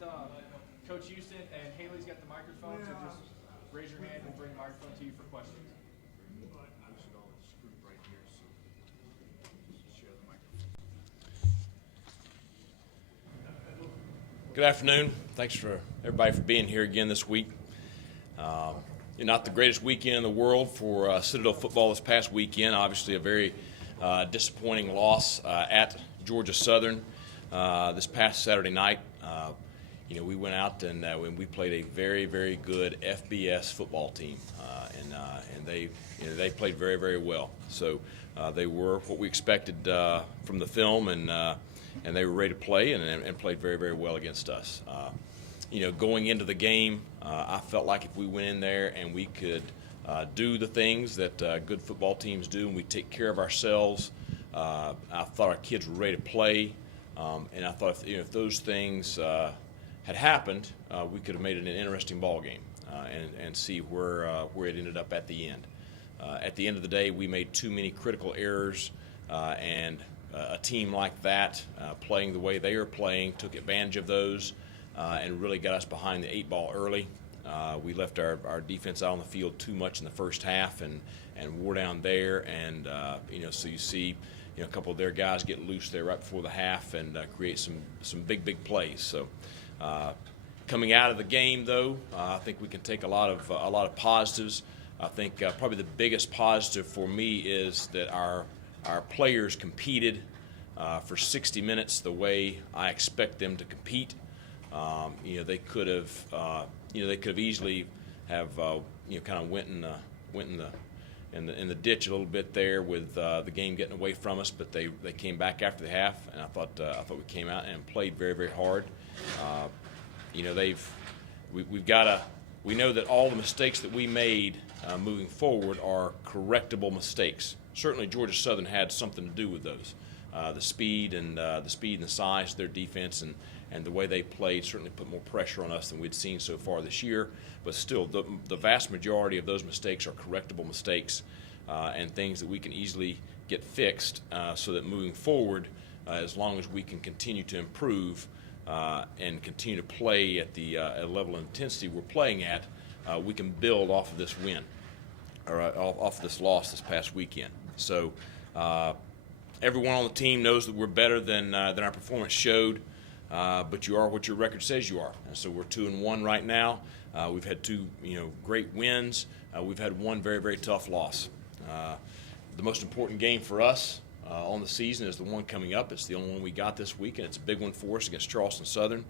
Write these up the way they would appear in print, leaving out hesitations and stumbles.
with Coach Houston, and Haley's got the microphone, so just raise your hand and bring the microphone to you for questions. Good afternoon. Thanks for everybody for being here again this week. Not the greatest weekend in the world for Citadel football this past weekend. Obviously, a very disappointing loss at Georgia Southern this past Saturday night. We went out and we played a very, very good FBS football team, and they played very, very well. So they were what we expected from the film, and they were ready to play and played very, very well against us. Going into the game, I felt like if we went in there and we could do the things that good football teams do and we take care of ourselves, I thought our kids were ready to play. And I thought if those things had happened, we could have made it an interesting ball game and see where it ended up at the end. At the end of the day, we made too many critical errors, and a team like that, playing the way they are playing, took advantage of those and really got us behind the 8 ball early. We left our defense out on the field too much in the first half and wore down there. And, so you see a couple of their guys get loose there right before the half and create some big plays. So coming out of the game, though, I think we can take a lot of positives. I think probably the biggest positive for me is that our players competed for 60 minutes the way I expect them to compete. They could have easily have kind of went in the ditch a little bit there with the game getting away from us, but they came back after the half, and I thought we came out and played very, very hard. We know that all the mistakes that we made moving forward are correctable mistakes. Certainly, Georgia Southern had something to do with those. The speed and the size of their defense and the way they played certainly put more pressure on us than we'd seen so far this year. But still, the vast majority of those mistakes are correctable mistakes and things that we can easily get fixed so that moving forward, as long as we can continue to improve and continue to play at the level of intensity we're playing at, we can build off of this win or off of this loss this past weekend. So everyone on the team knows that we're better than our performance showed. But you are what your record says you are, and so we're 2-1 right now. We've had two, great wins. We've had one very, very tough loss. The most important game for us on the season is the one coming up. It's the only one we got this week, and it's a big one for us against Charleston Southern.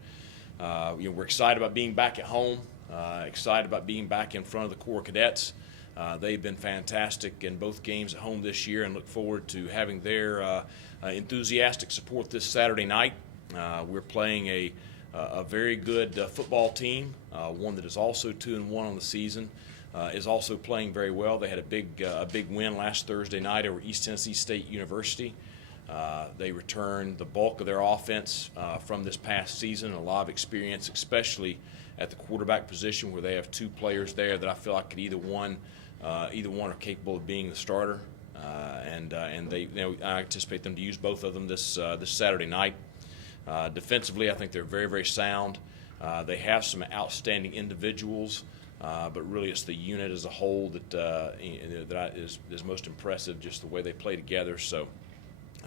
We're excited about being back at home. Excited about being back in front of the Corps Cadets. They've been fantastic in both games at home this year, and look forward to having their enthusiastic support this Saturday night. We're playing a very good football team, one that is also 2-1 on the season, is also playing very well. They had a big win last Thursday night over East Tennessee State University. They returned the bulk of their offense from this past season, a lot of experience, especially at the quarterback position, where they have two players there that I feel like either one are capable of being the starter, and I anticipate them to use both of them this Saturday night. Defensively, I think they're very, very sound. They have some outstanding individuals, but really it's the unit as a whole that is most impressive, just the way they play together. So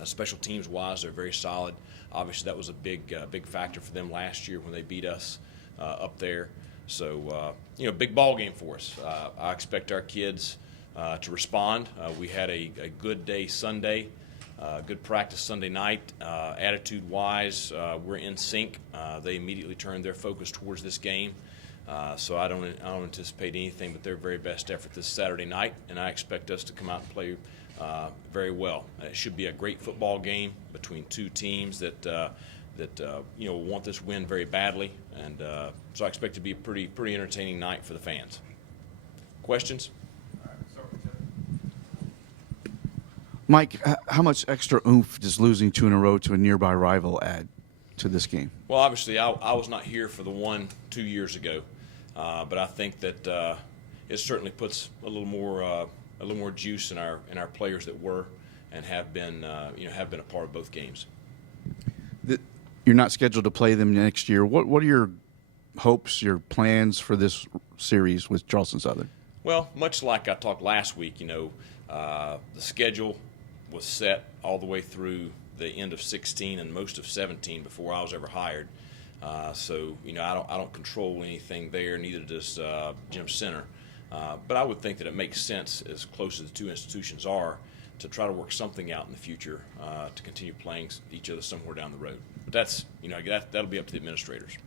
special teams-wise, they're very solid. Obviously, that was a big factor for them last year when they beat us up there. So, big ball game for us. I expect our kids to respond. We had a good day Sunday. Good practice Sunday night. Attitude-wise, we're in sync. They immediately turned their focus towards this game. So I don't anticipate anything but their very best effort this Saturday night, and I expect us to come out and play very well. It should be a great football game between two teams that want this win very badly, and so I expect it to be a pretty entertaining night for the fans. Questions? Mike, how much extra oomph does losing 2 in a row to a nearby rival add to this game? Well, obviously, I was not here for the one 2 years ago, but I think that it certainly puts a little more juice in our players that were and have been a part of both games. you're not scheduled to play them next year. What are your hopes, your plans for this series with Charleston Southern? Well, much like I talked last week, the schedule was set all the way through the end of 16 and most of 17 before I was ever hired. So I don't control anything there, neither does Jim Center. But I would think that it makes sense, as close as the two institutions are, to try to work something out in the future to continue playing each other somewhere down the road. But that's that'll be up to the administrators.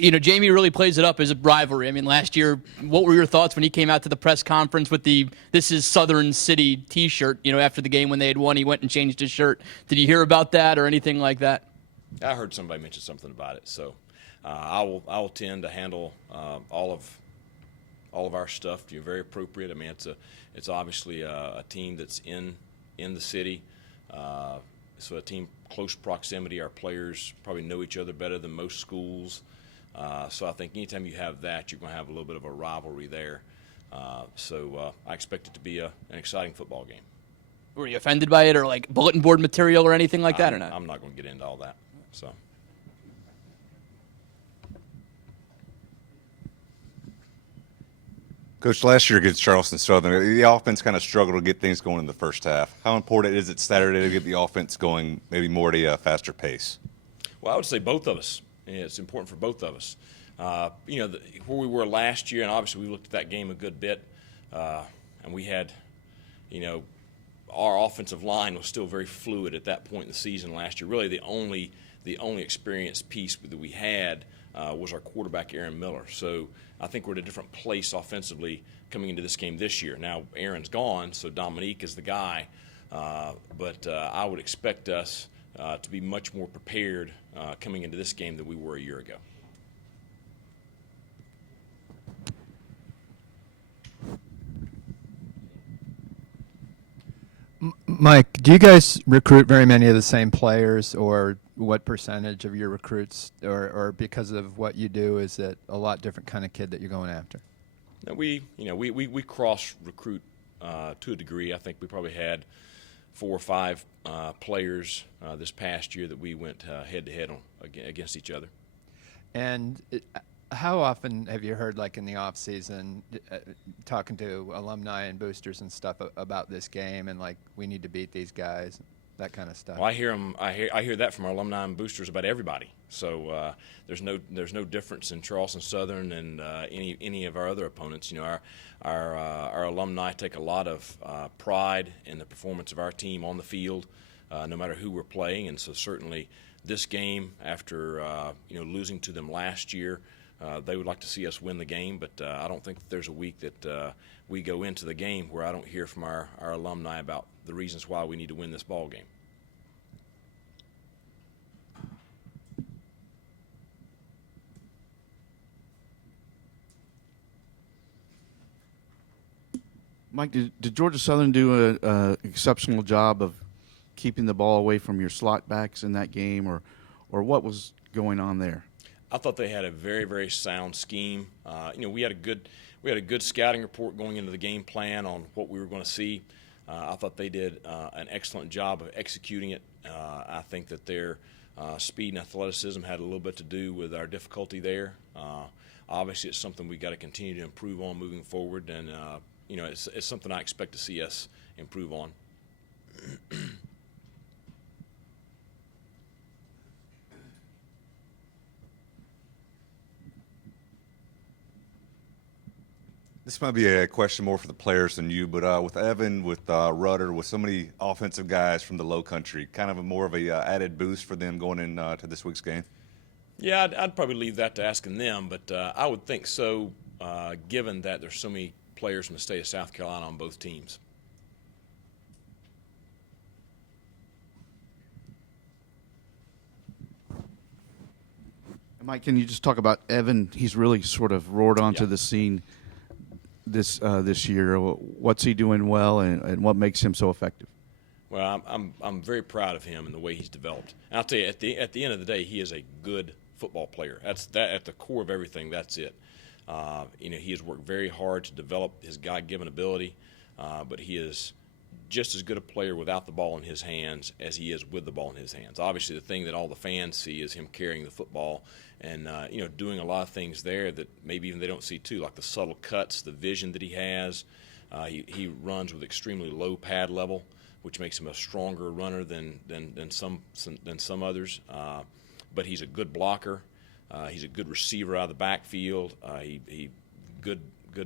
Jamie really plays it up as a rivalry. I mean, last year, what were your thoughts when he came out to the press conference with the "This is Southern City" T-shirt? After the game when they had won, he went and changed his shirt. Did you hear about that or anything like that? I heard somebody mention something about it. So I will tend to handle all of our stuff. Very appropriate. I mean, it's obviously a team that's in the city. So a team close proximity. Our players probably know each other better than most schools. So I think anytime you have that, you're going to have a little bit of a rivalry there. So I expect it to be an exciting football game. Were you offended by it, or like bulletin board material or anything like that, or not? I'm not going to get into all that. So. Coach, last year against Charleston Southern, the offense kind of struggled to get things going in the first half. How important is it Saturday to get the offense going, maybe more at a faster pace? Well, I would say both of us. It's important for both of us. Where we were last year, and obviously we looked at that game a good bit, and we had, our offensive line was still very fluid at that point in the season last year. Really, the only experienced piece that we had was our quarterback, Aaron Miller. So I think we're at a different place offensively coming into this game this year. Now, Aaron's gone, so Dominique is the guy, but I would expect us to be much more prepared coming into this game than we were a year ago. Mike, do you guys recruit very many of the same players, or what percentage of your recruits, or because of what you do, is it a lot different kind of kid that you're going after? No, we cross recruit to a degree. I think we probably had 4 or 5 players this past year that we went head to head on against each other. And how often have you heard, like in the off season, talking to alumni and boosters and stuff about this game, and like, we need to beat these guys, that kind of stuff? Well, I hear that from our alumni and boosters about everybody. So there's no difference in Charleston Southern and any of our other opponents. Our alumni take a lot of pride in the performance of our team on the field, no matter who we're playing, and so certainly this game, after losing to them last year, they would like to see us win the game, but I don't think that there's a week that we go into the game where I don't hear from our alumni about the reasons why we need to win this ball game. Mike, did Georgia Southern do an exceptional job of keeping the ball away from your slot backs in that game, or what was going on there? I thought they had a very, very sound scheme. We had a good scouting report going into the game plan on what we were going to see. I thought they did an excellent job of executing it. I think that their speed and athleticism had a little bit to do with our difficulty there. Obviously, it's something we've got to continue to improve on moving forward, and it's something I expect to see us improve on. This might be a question more for the players than you, but with Evan, with Rudder, with so many offensive guys from the Low Country, kind of more of a added boost for them going into this week's game? Yeah, I'd probably leave that to asking them, but I would think so, given that there's so many players from the state of South Carolina on both teams. Mike, can you just talk about Evan? He's really sort of roared onto the scene this year. What's he doing well, and what makes him so effective? Well, I'm very proud of him and the way he's developed. And I'll tell you, at the end of the day, he is a good football player. That's that at the core of everything. That's it. He has worked very hard to develop his God-given ability, but he is just as good a player without the ball in his hands as he is with the ball in his hands. Obviously, the thing that all the fans see is him carrying the football and doing a lot of things there that maybe even they don't see too, like the subtle cuts, the vision that he has. He runs with extremely low pad level, which makes him a stronger runner than some others. But he's a good blocker. He's a good receiver out of the backfield. He good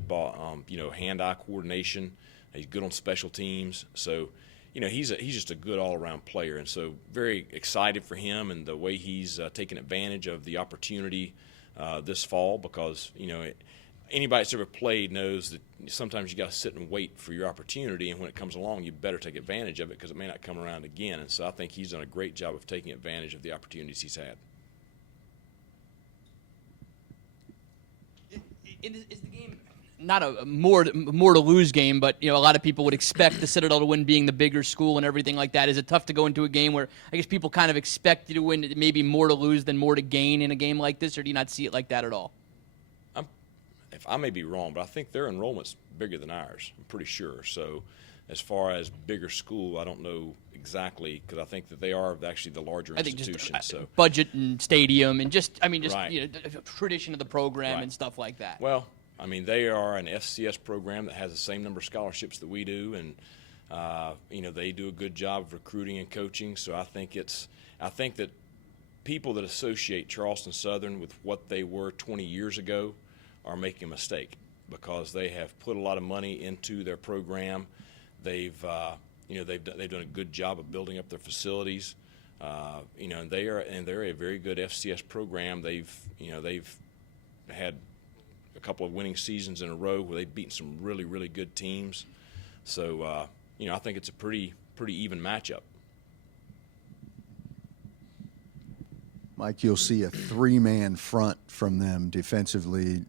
ball, hand-eye coordination. He's good on special teams. So, he's just a good all-around player. And so very excited for him and the way he's taken advantage of the opportunity this fall because, anybody that's ever played knows that sometimes you got to sit and wait for your opportunity, and when it comes along, you better take advantage of it because it may not come around again. And so I think he's done a great job of taking advantage of the opportunities he's had. Is the game not a more to lose game, but a lot of people would expect the Citadel to win, being the bigger school and everything like that? Is it tough to go into a game where I guess people kind of expect you to win, maybe more to lose than more to gain in a game like this, or do you not see it like that at all? If I may be wrong, but I think their enrollment's bigger than ours. I'm pretty sure. So, as far as bigger school, I don't know exactly because I think that they are actually the larger institution. So budget and stadium and Right. Tradition of the program Right. and stuff like that. Well, they are an FCS program that has the same number of scholarships that we do, and they do a good job of recruiting and coaching. So I think that people that associate Charleston Southern with what they were 20 years ago are making a mistake because they have put a lot of money into their program. They've done a good job of building up their facilities. And they're a very good FCS program. They've had a couple of winning seasons in a row where they've beaten some really, really good teams. So, I think it's a pretty even matchup. Mike, you'll see a three-man front from them defensively.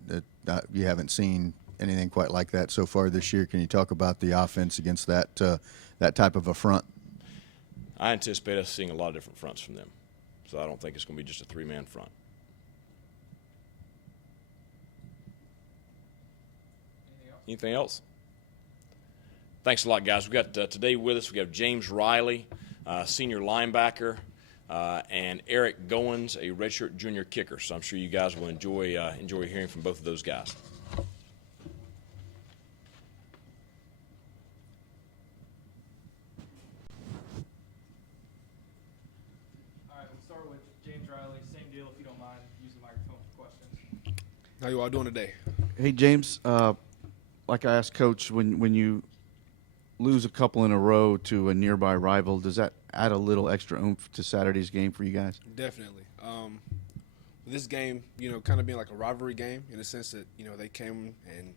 You haven't seen anything quite like that so far this year. Can you talk about the offense against that type of a front? I anticipate us seeing a lot of different fronts from them. So I don't think it's going to be just a three-man front. Anything else? Thanks a lot, guys. We've got today with us, we have James Riley, senior linebacker, and Eric Goins, a redshirt junior kicker. So I'm sure you guys will enjoy hearing from both of those guys. All right, we'll start with James Riley. Same deal, if you don't mind. Use the microphone for questions. How you all doing today? Hey, James, like I asked Coach, when you lose a couple in a row to a nearby rival, does that add a little extra oomph to Saturday's game for you guys? Definitely. This game, kind of being like a rivalry game in the sense that, they came and,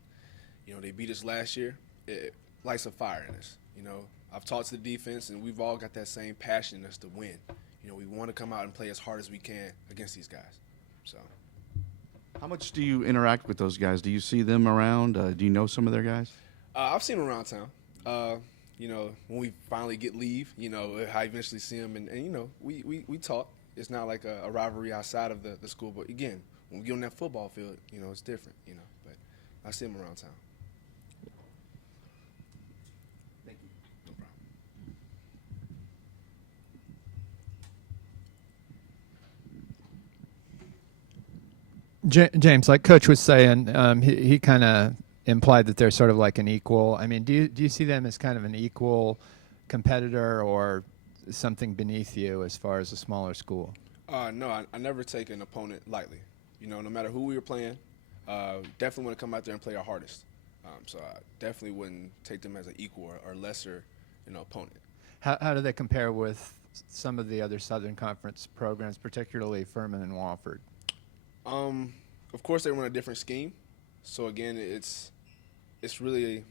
they beat us last year. It lights a fire in us. I've talked to the defense, and we've all got that same passion in us to win. We want to come out and play as hard as we can against these guys. So. How much do you interact with those guys? Do you see them around? Do you know some of their guys? I've seen them around town. When we finally get leave, I eventually see them, and we talk. It's not like a rivalry outside of the school, but again, when we get on that football field, it's different, but I see them around town. Thank you. No problem. James, like Coach was saying, he kind of implied that they're sort of like an equal. Do you see them as kind of an equal competitor or something beneath you as far as a smaller school? No, I never take an opponent lightly. No matter who we were playing, definitely want to come out there and play our hardest. So I definitely wouldn't take them as an equal or lesser, opponent. How do they compare with some of the other Southern Conference programs, particularly Furman and Wofford? Of course, they run a different scheme. So again, it's really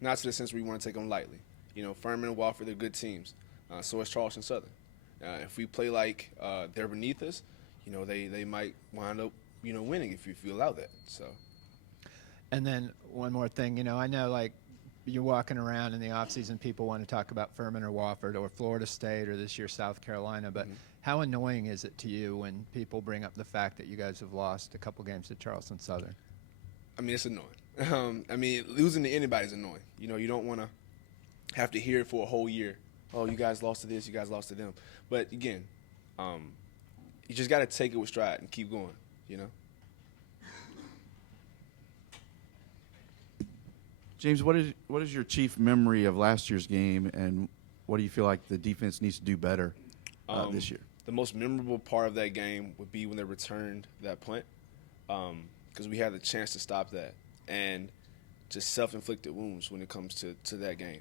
not to the sense we want to take them lightly. Furman and Wofford, they're good teams. So is Charleston Southern. If we play like they're beneath us, they might wind up, winning if you allow that. So. And then one more thing, I know like you're walking around in the offseason, people want to talk about Furman or Wofford or Florida State or this year South Carolina, but how annoying is it to you when people bring up the fact that you guys have lost a couple games to Charleston Southern? It's annoying. Losing to anybody is annoying. You don't want to have to hear it for a whole year. Oh, you guys lost to this, you guys lost to them. But again, you just got to take it with stride and keep going, you know? James, what is your chief memory of last year's game, and what do you feel like the defense needs to do better this year? The most memorable part of that game would be when they returned that punt, because we had the chance to stop that, and just self-inflicted wounds when it comes to that game.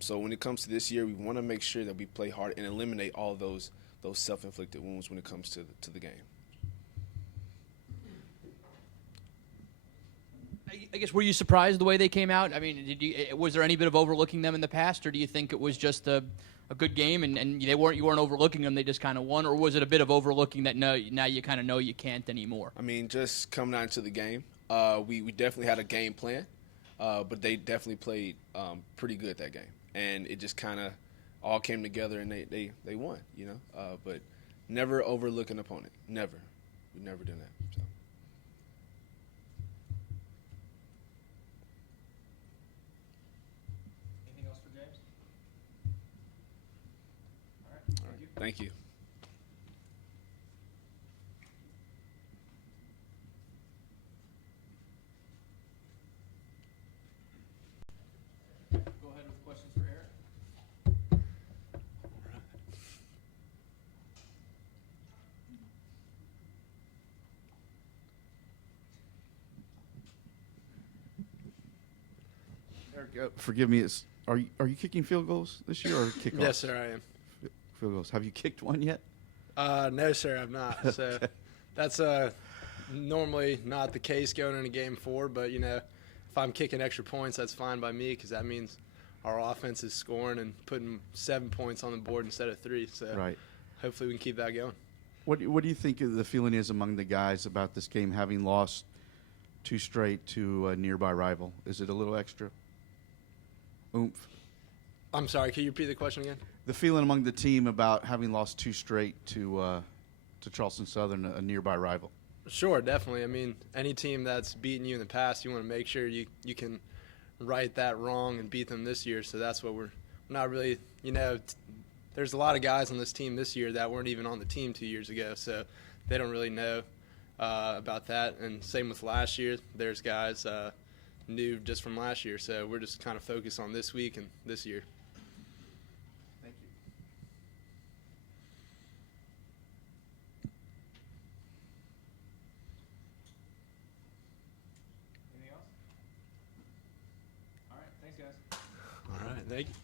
So when it comes to this year, we want to make sure that we play hard and eliminate all those self-inflicted wounds when it comes to the game. I guess, were you surprised the way they came out? I mean, was there any bit of overlooking them in the past, or do you think it was just a good game and you weren't overlooking them, they just kind of won, or was it a bit of overlooking that now you kind of know you can't anymore? I mean, just coming out into the game, we definitely had a game plan, but they definitely played pretty good that game, and it just kind of all came together and they won, you know. But never overlook an opponent, never. We never done that. So. Anything else for James? All right. All right. Thank you. Go ahead with questions for Eric. Eric, forgive me. Are you kicking field goals this year or kickoffs? Yes, sir, I am. Field goals. Have you kicked one yet? No, sir, I'm not. So that's normally not the case going into game 4, but, you know, if I'm kicking extra points, that's fine by me because that means our offense is scoring and putting 7 points on the board instead of 3. So Right. hopefully we can keep that going. What do you think the feeling is among the guys about this game, having lost 2 straight to a nearby rival? Is it a little extra oomph? I'm sorry, can you repeat the question again? The feeling among the team about having lost 2 straight to Charleston Southern, a nearby rival. Sure, definitely. I mean, any team that's beaten you in the past, you want to make sure you can right that wrong and beat them this year. So that's what we're not really, you know, there's a lot of guys on this team this year that weren't even on the team 2 years ago. So they don't really know about that. And same with last year. There's guys new just from last year. So we're just kind of focused on this week and this year. Thank you. Anything else? All right. Thanks, guys. All right, thank you.